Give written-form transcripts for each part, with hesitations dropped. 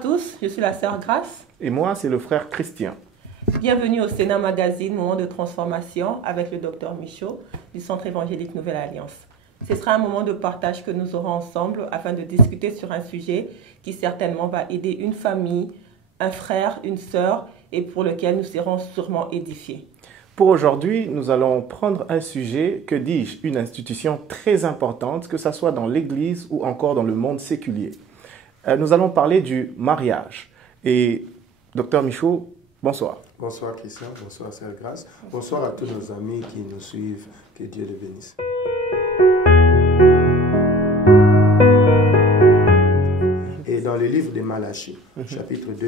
tous, je suis la sœur Grace. Et moi, c'est le frère Christian. Bienvenue au Sénat Magazine, moment de transformation avec le docteur Michaud du Centre évangélique Nouvelle Alliance. Ce sera un moment de partage que nous aurons ensemble afin de discuter sur un sujet qui certainement va aider une famille, un frère, une sœur et pour lequel nous serons sûrement édifiés. Pour aujourd'hui, nous allons prendre un sujet, que dis-je, une institution très importante, que ce soit dans l'Église ou encore dans le monde séculier. Nous allons parler du mariage. Et docteur Michaud, bonsoir. Bonsoir Christian, bonsoir Sœur Grace, bonsoir à tous nos amis qui nous suivent, que Dieu les bénisse. Et dans le livre de Malachie, chapitre 2,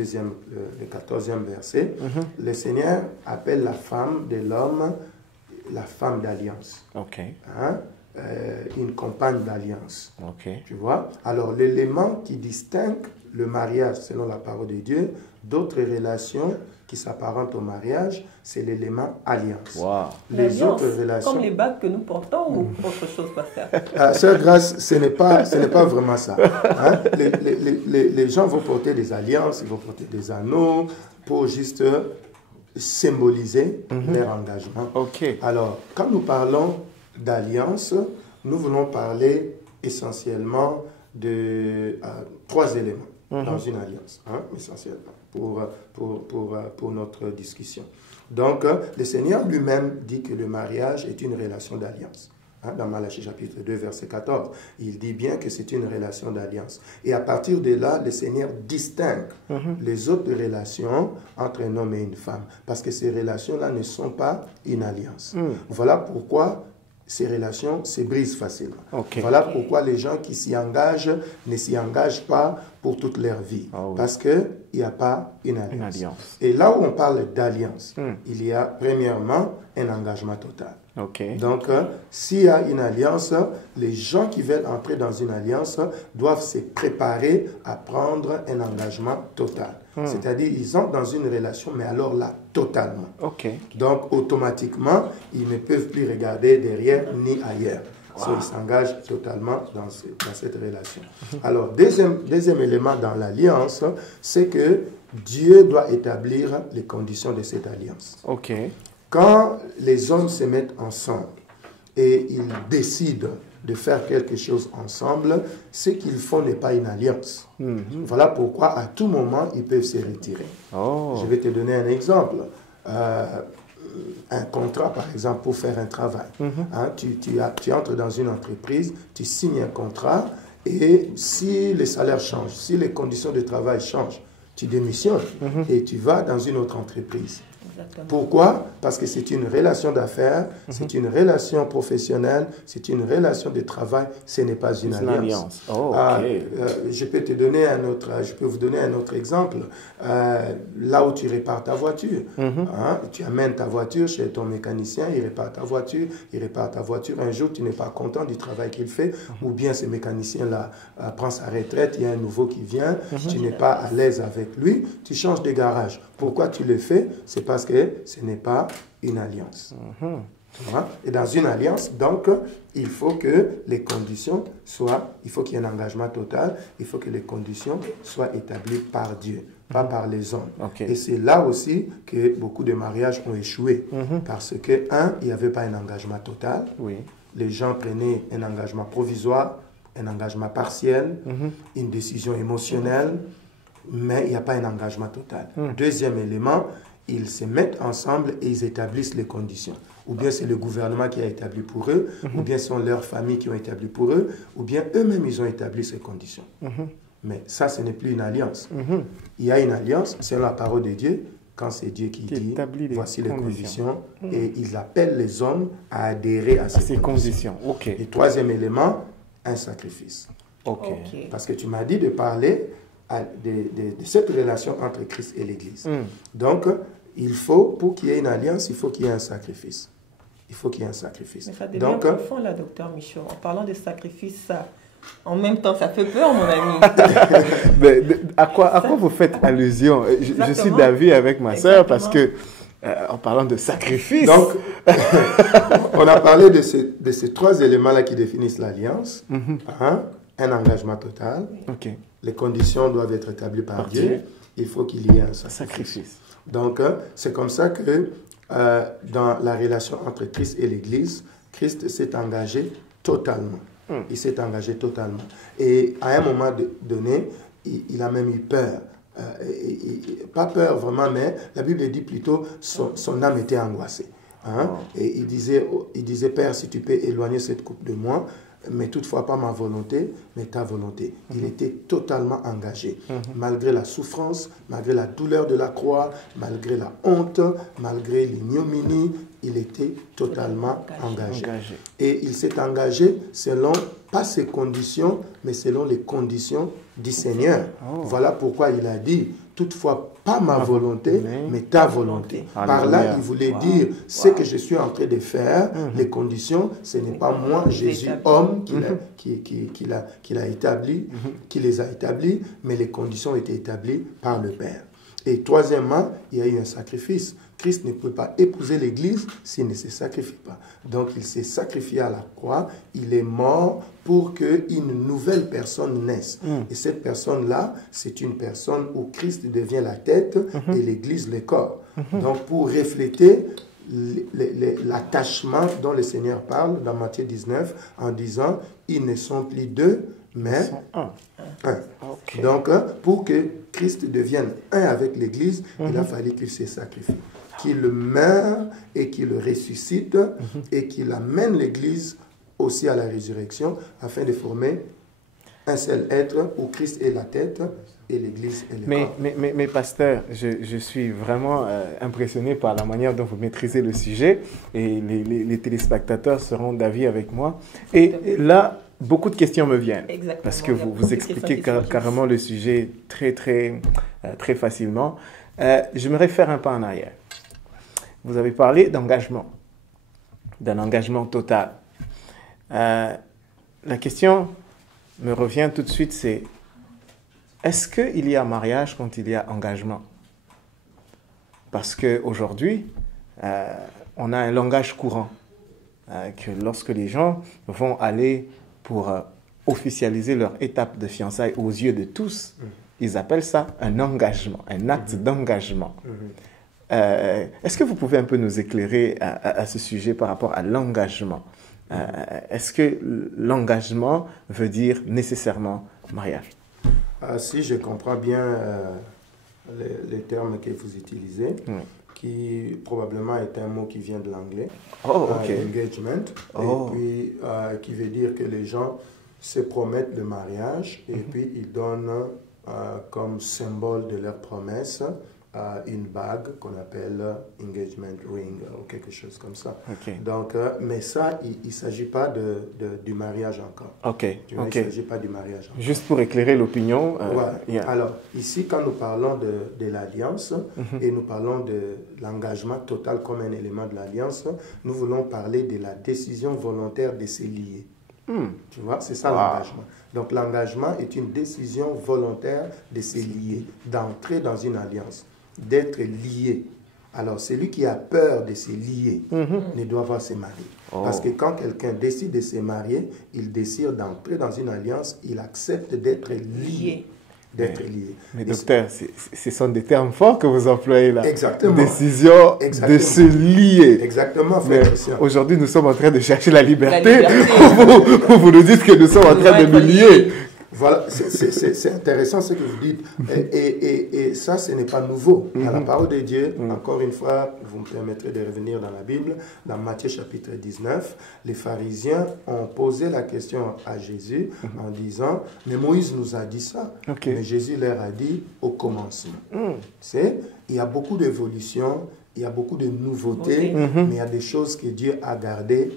le 14e verset, le Seigneur appelle la femme de l'homme la femme d'alliance. Hein? Une compagne d'alliance. Tu vois? Alors l'élément qui distingue le mariage selon la parole de Dieu d'autres relations qui s'apparentent au mariage, c'est l'élément alliance. Les autres relations, comme les bagues que nous portons ou autre chose, pasteur? Sœur Grace, ce n'est pas vraiment ça. Hein? Les gens vont porter des alliances, ils vont porter des anneaux pour juste symboliser leur engagement. Alors, quand nous parlons d'alliance, nous voulons parler essentiellement de 3 éléments dans une alliance, essentiellement, pour notre discussion. Donc, le Seigneur lui-même dit que le mariage est une relation d'alliance. Dans Malachie chapitre 2, verset 14, il dit bien que c'est une relation d'alliance. Et à partir de là, le Seigneur distingue les autres relations entre un homme et une femme. Parce que ces relations-là ne sont pas une alliance. Voilà pourquoi ces relations se brisent facilement. Voilà pourquoi les gens qui s'y engagent ne s'y engagent pas pour toute leur vie. Parce qu'il n'y a pas une alliance. Et là où on parle d'alliance, il y a premièrement un engagement total. Donc, s'il y a une alliance, les gens qui veulent entrer dans une alliance doivent se préparer à prendre un engagement total. C'est-à-dire, ils entrent dans une relation, mais alors là, totalement. Donc, automatiquement, ils ne peuvent plus regarder derrière ni ailleurs. Ils s'engagent totalement dans cette relation. Alors, deuxième élément dans l'alliance, c'est que Dieu doit établir les conditions de cette alliance. Quand les hommes se mettent ensemble et ils décident de faire quelque chose ensemble, ce qu'ils font n'est pas une alliance. Voilà pourquoi à tout moment, ils peuvent se retirer. Je vais te donner un exemple. Un contrat, par exemple, pour faire un travail. Tu entres dans une entreprise, tu signes un contrat et si les salaires changent, si les conditions de travail changent, tu démissionnes et tu vas dans une autre entreprise. Pourquoi? Parce que c'est une relation d'affaires, c'est une relation professionnelle, c'est une relation de travail, ce n'est pas une alliance. Je peux vous donner un autre exemple. Là où tu répares ta voiture, tu amènes ta voiture chez ton mécanicien, il répare ta voiture, Un jour, tu n'es pas content du travail qu'il fait, ou bien ce mécanicien-là prend sa retraite, il y a un nouveau qui vient, tu n'es pas à l'aise avec lui, tu changes de garage. Pourquoi tu le fais? C'est parce que ce n'est pas une alliance. Et dans une alliance, donc, il faut que les conditions soient, il faut qu'il y ait un engagement total, il faut que les conditions soient établies par Dieu, pas par les hommes. Et c'est là aussi que beaucoup de mariages ont échoué, parce que, il n'y avait pas un engagement total, les gens prenaient un engagement provisoire, un engagement partiel, une décision émotionnelle, mais il n'y a pas un engagement total. Deuxième élément, ils se mettent ensemble et ils établissent les conditions. Ou bien c'est le gouvernement qui a établi pour eux, ou bien ce sont leurs familles qui ont établi pour eux, ou bien eux-mêmes ils ont établi ces conditions. Mais ça, ce n'est plus une alliance. Il y a une alliance, c'est la parole de Dieu, quand c'est Dieu qui dit, voici les conditions, et ils appellent les hommes à adhérer à ces conditions. Et troisième élément, un sacrifice. Parce que tu m'as dit de parler de cette relation entre Christ et l'Église. Donc, il faut, pour qu'il y ait une alliance, il faut qu'il y ait un sacrifice. Il faut qu'il y ait un sacrifice. Mais ça devient profond là, docteur Michaud. En parlant de sacrifice, ça, en même temps, ça fait peur, mon ami. Mais, à quoi vous faites allusion? Je suis d'avis avec ma sœur parce que, en parlant de sacrifice... Donc, on a parlé de ces 3 éléments-là qui définissent l'alliance. Un engagement total. les conditions doivent être établies par Dieu, il faut qu'il y ait un sacrifice. Donc, c'est comme ça que dans la relation entre Christ et l'Église, Christ s'est engagé totalement. Il s'est engagé totalement. Et à un moment donné, il a même eu peur. Pas peur vraiment, mais la Bible dit plutôt son âme était angoissée. Hein? Et il disait, Père, si tu peux éloigner cette coupe de moi, mais toutefois pas ma volonté, mais ta volonté. Il était totalement engagé. Malgré la souffrance, malgré la douleur de la croix, malgré la honte, malgré l'ignominie, il était totalement engagé. Et il s'est engagé selon, pas ses conditions, mais selon les conditions du Seigneur. Voilà pourquoi il a dit, toutefois pas ma volonté, mais ta volonté. Par là, il voulait dire, ce que je suis en train de faire, les conditions, ce n'est pas moi, Jésus, homme, qui l'a établi, qui les a établies, mais les conditions étaient établies par le Père. Et troisièmement, il y a eu un sacrifice. Christ ne peut pas épouser l'Église s'il ne se sacrifie pas. Donc, il s'est sacrifié à la croix. Il est mort pour qu'une nouvelle personne naisse. Et cette personne-là, c'est une personne où Christ devient la tête et l'Église le corps. Donc, pour refléter l'attachement dont le Seigneur parle dans Matthieu 19 en disant « Ils ne sont plus deux, mais un. » Donc, pour que Christ devienne un avec l'Église, il a fallu qu'il se sacrifie. Qu'il meure et qu'il ressuscite et qu'il amène l'Église aussi à la résurrection afin de former un seul être où Christ est la tête et l'Église est le corps. Mais pasteur, je suis vraiment impressionné par la manière dont vous maîtrisez le sujet et les téléspectateurs seront d'avis avec moi. Et là, beaucoup de questions me viennent. Exactement. Parce que vous expliquez carrément le sujet très facilement. J'aimerais faire un pas en arrière. Vous avez parlé d'engagement, d'un engagement total. La question me revient tout de suite, c'est est-ce qu'il y a mariage quand il y a engagement? Parce qu'aujourd'hui, on a un langage courant, que lorsque les gens vont aller pour officialiser leur étape de fiançailles aux yeux de tous, ils appellent ça un engagement, un acte d'engagement. Est-ce que vous pouvez un peu nous éclairer à ce sujet par rapport à l'engagement? Est-ce que l'engagement veut dire nécessairement mariage? Si je comprends bien les termes que vous utilisez, qui probablement est un mot qui vient de l'anglais, engagement, et puis qui veut dire que les gens se promettent le mariage et puis ils donnent comme symbole de leur promesse une bague qu'on appelle engagement ring ou quelque chose comme ça. Donc, mais ça, il ne s'agit pas du mariage encore. Il ne s'agit pas du mariage encore. Juste pour éclairer l'opinion. Alors, ici, quand nous parlons de l'alliance et nous parlons de l'engagement total comme un élément de l'alliance, nous voulons parler de la décision volontaire de se lier. Tu vois, c'est ça l'engagement. Donc, l'engagement est une décision volontaire de se lier, d'entrer dans une alliance, d'être lié. Alors, celui qui a peur de se lier ne doit pas se marier. Parce que quand quelqu'un décide de se marier, il décide d'entrer dans une alliance, il accepte d'être lié. Mais docteur, ce sont des termes forts que vous employez là. Exactement. Décision de se lier. Exactement, frère Christian. Aujourd'hui, nous sommes en train de chercher la liberté. Vous nous dites que nous sommes en train de nous lier. Voilà, c'est intéressant ce que vous dites. Et ça, ce n'est pas nouveau. Dans la parole de Dieu, encore une fois, vous me permettrez de revenir dans la Bible, dans Matthieu chapitre 19, les pharisiens ont posé la question à Jésus en disant, mais Moïse nous a dit ça. Mais Jésus leur a dit au commencement. Il y a beaucoup d'évolution, il y a beaucoup de nouveautés, mais il y a des choses que Dieu a gardées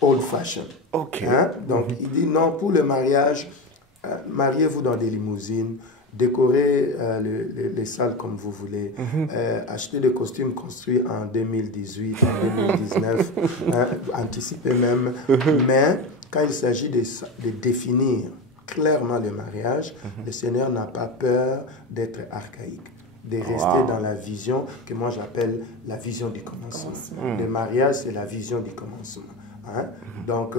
old fashion. Donc, il dit non, pour le mariage, mariez-vous dans des limousines, décorez les salles comme vous voulez, achetez des costumes construits en 2018, en 2019, anticipez même. Mais quand il s'agit de définir clairement le mariage, le Seigneur n'a pas peur d'être archaïque, de rester dans la vision que moi j'appelle la vision du commencement. Le mariage, c'est la vision du commencement. Hein? Donc,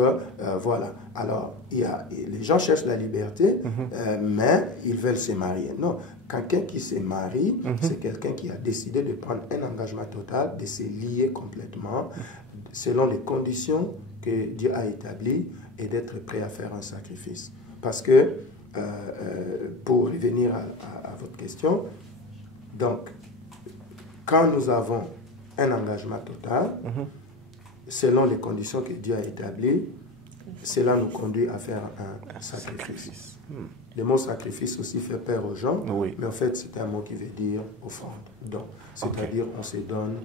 voilà. Alors, les gens cherchent la liberté, mais ils veulent se marier. Non, quelqu'un qui se marie, c'est quelqu'un qui a décidé de prendre un engagement total, de se lier complètement, selon les conditions que Dieu a établies, et d'être prêt à faire un sacrifice. Parce que, pour revenir à votre question, donc, quand nous avons un engagement total, selon les conditions que Dieu a établies, cela nous conduit à faire un sacrifice. Le mot sacrifice aussi fait peur aux gens, mais en fait c'est un mot qui veut dire offrande, don. C'est-à-dire on se donne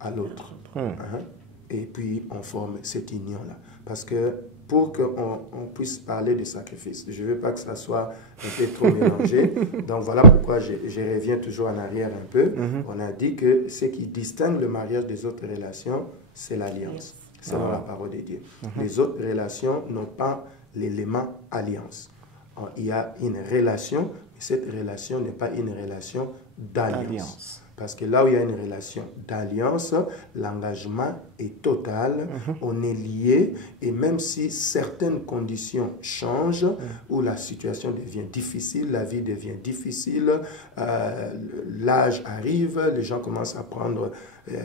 à l'autre. Et puis on forme cette union-là. Parce que pour qu'on puisse parler de sacrifice, je ne veux pas que ça soit un peu trop mélangé. Donc voilà pourquoi je reviens toujours en arrière un peu. On a dit que ce qui distingue le mariage des autres relations, c'est l'alliance, selon la parole de Dieu. Les autres relations n'ont pas l'élément alliance. Il y a une relation, mais cette relation n'est pas une relation d'alliance. Parce que là où il y a une relation d'alliance, l'engagement est total, on est lié, et même si certaines conditions changent, où la situation devient difficile, la vie devient difficile, l'âge arrive, les gens commencent à prendre,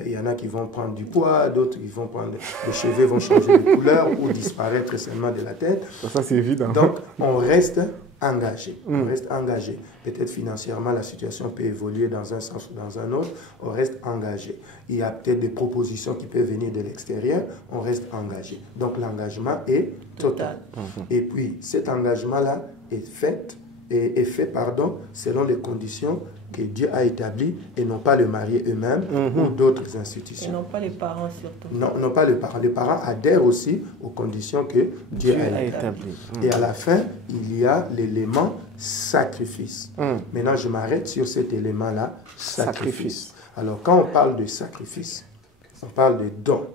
il y en a qui vont prendre du poids, d'autres qui vont prendre, les cheveux vont changer de couleur ou disparaître seulement de la tête. Ça c'est évident. Donc on reste engagé. On reste engagé. Peut-être financièrement, la situation peut évoluer dans un sens ou dans un autre. On reste engagé. Il y a peut-être des propositions qui peuvent venir de l'extérieur. On reste engagé. Donc l'engagement est total. Et puis cet engagement-là est fait selon les conditions que Dieu a établies et non pas le marié eux-mêmes ou d'autres institutions. Et non pas les parents surtout. Non pas les parents. Les parents adhèrent aussi aux conditions que Dieu a établies. Et à la fin, il y a l'élément sacrifice. Maintenant, je m'arrête sur cet élément-là, sacrifice. Alors, quand on parle de sacrifice, on parle de don.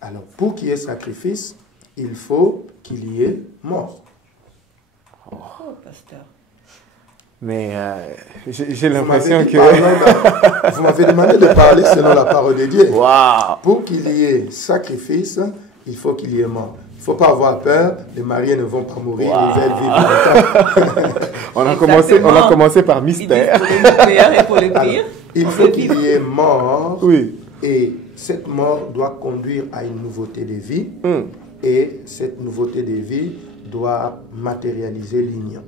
Alors, pour qu'il y ait sacrifice, il faut qu'il y ait mort. Oh, pasteur. Mais j'ai l'impression que... Vous m'avez demandé de parler selon la parole de Dieu. Wow. Pour qu'il y ait sacrifice, il faut qu'il y ait mort. Il ne faut pas avoir peur, les mariés ne vont pas mourir, ils veulent vivre longtemps. on a commencé par mystère. Pour le meilleur et pour le pire. Alors, il faut qu'il y ait mort. Et cette mort doit conduire à une nouveauté de vie. Et cette nouveauté de vie doit matérialiser l'union.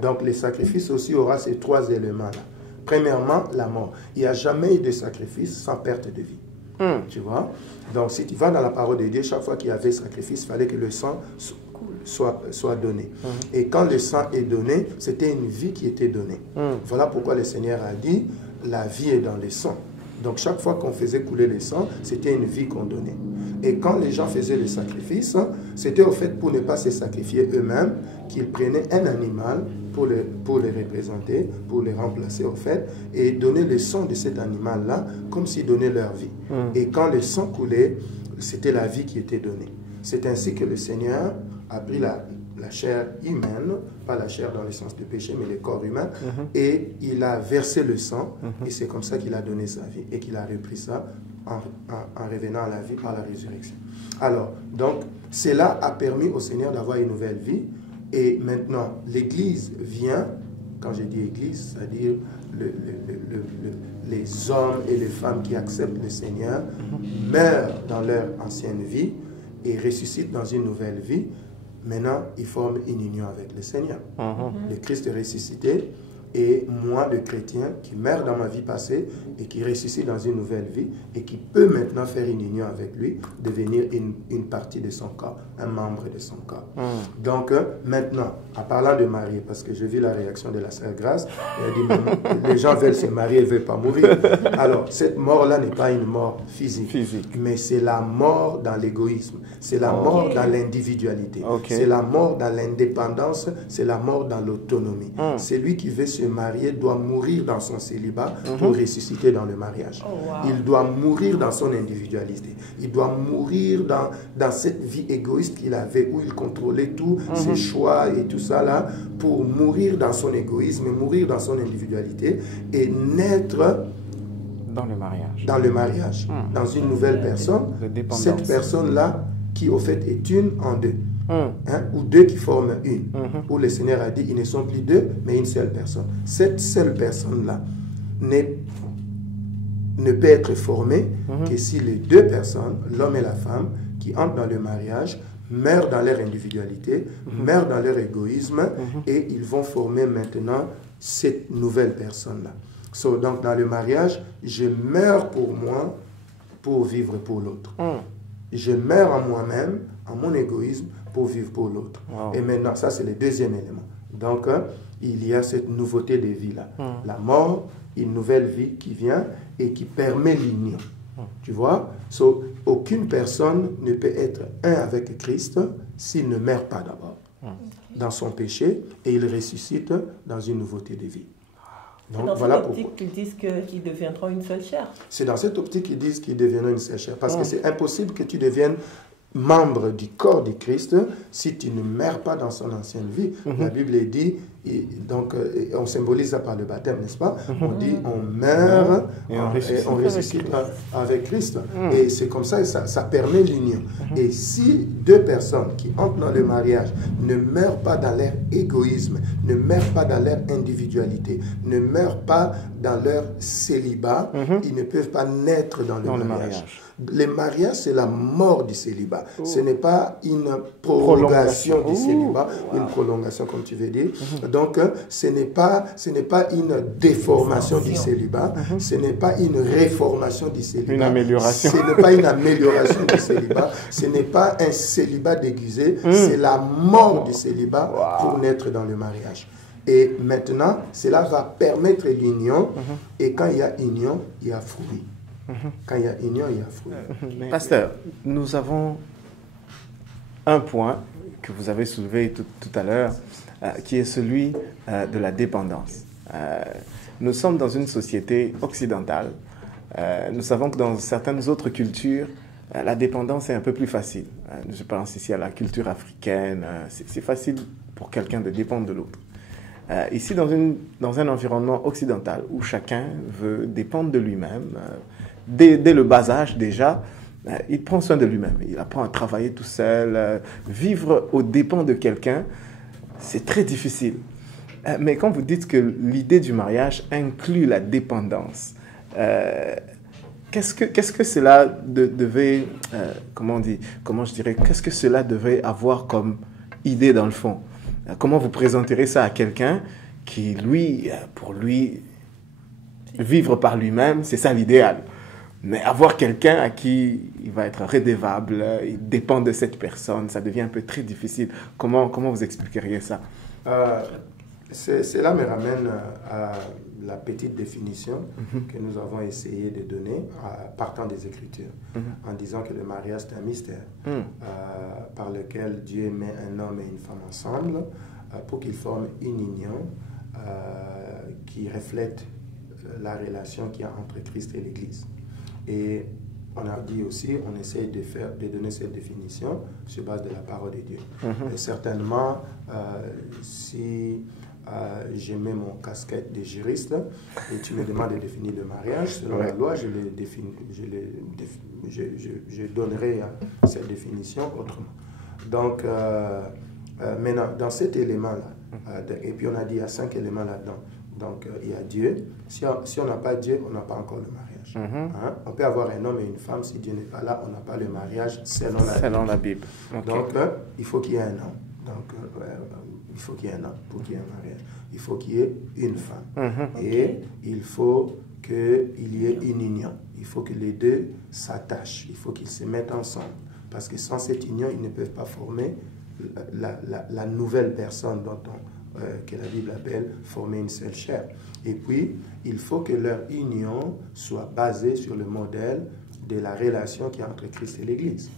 Donc, le sacrifice aussi aura ces trois éléments-là. Premièrement, la mort. Il n'y a jamais eu de sacrifice sans perte de vie. Tu vois? Donc, si tu vas dans la parole de Dieu, chaque fois qu'il y avait sacrifice, il fallait que le sang soit donné. Et quand le sang est donné, c'était une vie qui était donnée. Voilà pourquoi le Seigneur a dit, la vie est dans le sang. Donc, chaque fois qu'on faisait couler le sang, c'était une vie qu'on donnait. Et quand les gens faisaient le sacrifice, c'était au fait pour ne pas se sacrifier eux-mêmes, qu'ils prenaient un animal pour les représenter, pour les remplacer au fait, et donner le sang de cet animal-là comme s'ils donnaient leur vie. Et quand le sang coulait, c'était la vie qui était donnée. C'est ainsi que le Seigneur a pris la chair humaine, pas la chair dans le sens du péché, mais le corps humain, et il a versé le sang, et c'est comme ça qu'il a donné sa vie, et qu'il a repris ça en revenant à la vie par la résurrection. Alors, donc, cela a permis au Seigneur d'avoir une nouvelle vie, et maintenant, l'Église vient, quand je dis Église, c'est-à-dire les hommes et les femmes qui acceptent le Seigneur, meurent dans leur ancienne vie, et ressuscitent dans une nouvelle vie. Maintenant, ils forment une union avec le Seigneur. Le Christ est ressuscité, et moi, le chrétien, qui meurt dans ma vie passée et qui ressuscite dans une nouvelle vie et qui peut maintenant faire une union avec lui, devenir une partie de son corps, un membre de son corps. Donc, maintenant, en parlant de marier, parce que je vis la réaction de la Sœur Grâce, elle dit, les gens veulent se marier, ils ne veulent pas mourir. Alors, cette mort-là n'est pas une mort physique. Mais c'est la mort dans l'égoïsme, c'est la mort dans l'individualité, c'est la mort dans l'indépendance, c'est la mort dans l'autonomie. Celui qui veut se marier doit mourir dans son célibat pour ressusciter dans le mariage. Il doit mourir dans son individualité. Il doit mourir dans cette vie égoïste qu'il avait, où il contrôlait tous ses choix et tout ça là, pour mourir dans son égoïsme, mourir dans son individualité et naître Dans le mariage. Dans le mariage. Dans une nouvelle personne. De dépendance. Cette personne-là, qui au fait est une en deux. Ou deux qui forment une. Où le Seigneur a dit, ils ne sont plus deux, mais une seule personne. Cette seule personne-là ne peut être formée que si les deux personnes, l'homme et la femme, qui entrent dans le mariage, meurent dans leur individualité, meurent dans leur égoïsme, et ils vont former maintenant cette nouvelle personne-là. Donc dans le mariage, je meurs pour moi pour vivre pour l'autre. Je meurs en moi-même, en mon égoïsme, pour vivre pour l'autre. Wow. Et maintenant, ça c'est le deuxième élément. Donc il y a cette nouveauté de vie-là. La mort, une nouvelle vie qui vient et qui permet l'union. Tu vois? Aucune personne ne peut être un avec Christ s'il ne meurt pas d'abord dans son péché et il ressuscite dans une nouveauté de vie. Donc, dans cette optique qu'ils disent qu'ils deviendront une seule chair. C'est dans cette optique qu'ils disent qu'ils deviendront une seule chair. Parce que c'est impossible que tu deviennes membre du corps du Christ si tu ne meurs pas dans son ancienne vie. La Bible dit, donc on symbolise ça par le baptême, n'est-ce pas? On dit on meurt et on ressuscite avec Christ. Et c'est comme ça, ça permet l'union. Et si deux personnes qui entrent dans le mariage ne meurent pas dans leur égoïsme, ne meurent pas dans leur individualité, ne meurent pas dans leur célibat, ils ne peuvent pas naître dans le mariage. Le mariage, c'est la mort du célibat. Ce n'est pas une prolongation du célibat, une prolongation comme tu veux dire. Donc, ce n'est pas une déformation du célibat, ce n'est pas une réformation du célibat. Une amélioration. Ce n'est pas une amélioration du célibat, ce n'est pas un célibat déguisé, c'est la mort du célibat pour naître dans le mariage. Et maintenant, cela va permettre l'union, et quand il y a union, il y a fruit. Quand il y a union, il y a fruit. Pasteur, nous avons un point que vous avez soulevé tout à l'heure, qui est celui de la dépendance. Nous sommes dans une société occidentale. Nous savons que dans certaines autres cultures, la dépendance est un peu plus facile. Je pense ici à la culture africaine. C'est facile pour quelqu'un de dépendre de l'autre. Ici, dans un environnement occidental où chacun veut dépendre de lui-même, dès le bas âge déjà, il prend soin de lui-même. Il apprend à travailler tout seul. Vivre aux dépens de quelqu'un, c'est très difficile. Mais quand vous dites que l'idée du mariage inclut la dépendance, qu'est-ce que cela devait, qu'est-ce que cela devait avoir comme idée dans le fond? Comment vous présenterez ça à quelqu'un qui, pour lui, vivre par lui-même, c'est ça l'idéal. Mais avoir quelqu'un à qui il va être redevable, il dépend de cette personne, ça devient un peu très difficile. Comment vous expliqueriez ça? Cela me ramène à la petite définition que nous avons essayé de donner partant des Écritures, en disant que le mariage est un mystère par lequel Dieu met un homme et une femme ensemble pour qu'ils forment une union qui reflète la relation qu'il y a entre Christ et l'Église. Et on a dit aussi, on essaye de donner cette définition sur base de la parole de Dieu. Et certainement, si je mets mon casquette de juriste et tu me demandes de définir le mariage, selon la loi, je donnerai cette définition autrement. Donc, maintenant, dans cet élément-là, et puis on a dit il y a 5 éléments là-dedans. Donc, il y a Dieu. Si on n'a pas Dieu, on n'a pas encore le mariage. On peut avoir un homme et une femme. Si Dieu n'est pas là, on n'a pas le mariage selon la Bible. Okay. Donc, il faut qu'il y ait un homme. Donc, il faut qu'il y ait un homme pour qu'il y ait un mariage. Il faut qu'il y ait une femme. Et il faut qu'il y ait une union. Il faut que les deux s'attachent. Il faut qu'ils se mettent ensemble. Parce que sans cette union, ils ne peuvent pas former la nouvelle personne que la Bible appelle former une seule chair. Et puis, il faut que leur union soit basée sur le modèle de la relation qui est entre Christ et l'Église.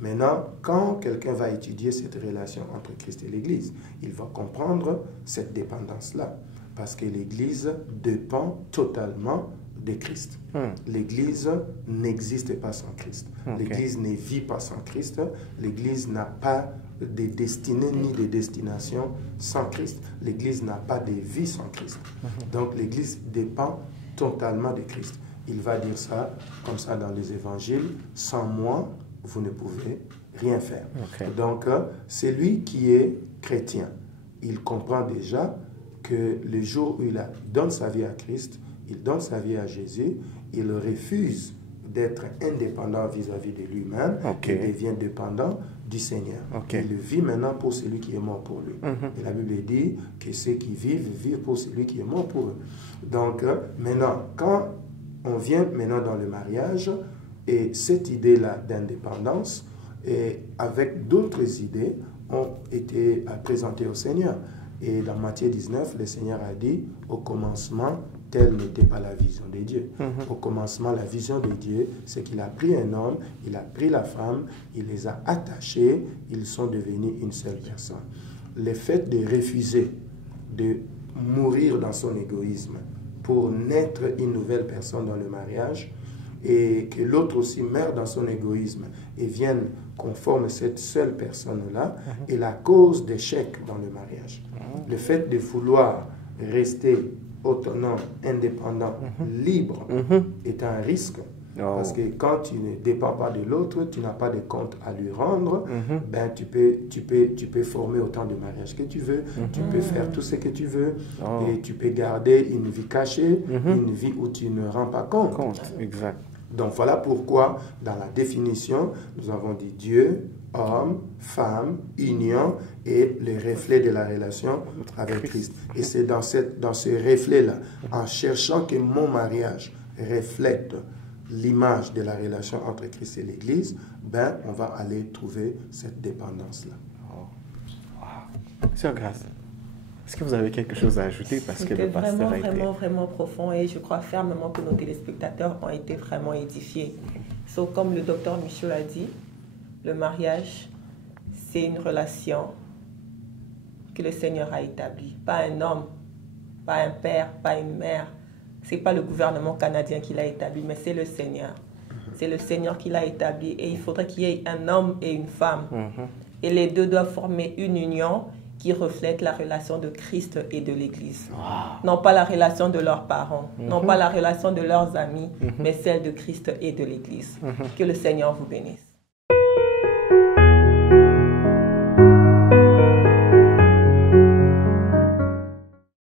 Maintenant, quand quelqu'un va étudier cette relation entre Christ et l'Église, il va comprendre cette dépendance-là. Parce que l'Église dépend totalement de Christ. L'Église n'existe pas sans Christ. L'Église ne vit pas sans Christ. L'Église n'a pas de destinée ni de destination sans Christ. L'Église n'a pas de vie sans Christ. Donc l'Église dépend totalement de Christ. il va dire ça comme ça dans les évangiles, sans moi, vous ne pouvez rien faire. Okay. Donc, c'est lui qui est chrétien. Il comprend déjà que le jour où il donne sa vie à Christ, il donne sa vie à Jésus, il refuse d'être indépendant vis-à-vis de lui-même, Okay. il devient dépendant du Seigneur. Okay. Il vit maintenant pour celui qui est mort pour lui. Et la Bible dit que ceux qui vivent, vivent pour celui qui est mort pour eux. Donc, maintenant, quand on vient maintenant dans le mariage, et cette idée-là d'indépendance, et avec d'autres idées, ont été présentées au Seigneur. Et dans Matthieu 19, le Seigneur a dit, au commencement, telle n'était pas la vision de Dieu. Au commencement, la vision de Dieu, c'est qu'il a pris un homme, il a pris la femme, il les a attachés, ils sont devenus une seule personne. Le fait de refuser de mourir dans son égoïsme pour naître une nouvelle personne dans le mariage, et que l'autre aussi meurt dans son égoïsme et vienne conforme cette seule personne-là, est la cause d'échec dans le mariage. Le fait de vouloir rester autonome, indépendant, libre, est un risque. Parce que quand tu ne dépends pas de l'autre, tu n'as pas de compte à lui rendre, ben tu peux former autant de mariages que tu veux, tu peux faire tout ce que tu veux, et tu peux garder une vie cachée, une vie où tu ne rends pas compte. Exact. Donc voilà pourquoi, dans la définition, nous avons dit Dieu, homme, femme, union et le reflet de la relation avec Christ. Et c'est dans ce reflet-là, en cherchant que mon mariage reflète l'image de la relation entre Christ et l'Église, ben, on va aller trouver cette dépendance-là. Sœur Grace, est-ce que vous avez quelque chose à ajouter parce que le pasteur a été... vraiment profond et je crois fermement que nos téléspectateurs ont été vraiment édifiés. Sauf comme le docteur Michaud l'a dit, le mariage, c'est une relation que le Seigneur a établie. Pas un homme, pas un père, pas une mère. C'est pas le gouvernement canadien qui l'a établi, mais c'est le Seigneur. C'est le Seigneur qui l'a établi et il faudrait qu'il y ait un homme et une femme. Et les deux doivent former une union qui reflète la relation de Christ et de l'Église. Non pas la relation de leurs parents, non pas la relation de leurs amis, mais celle de Christ et de l'Église. Que le Seigneur vous bénisse.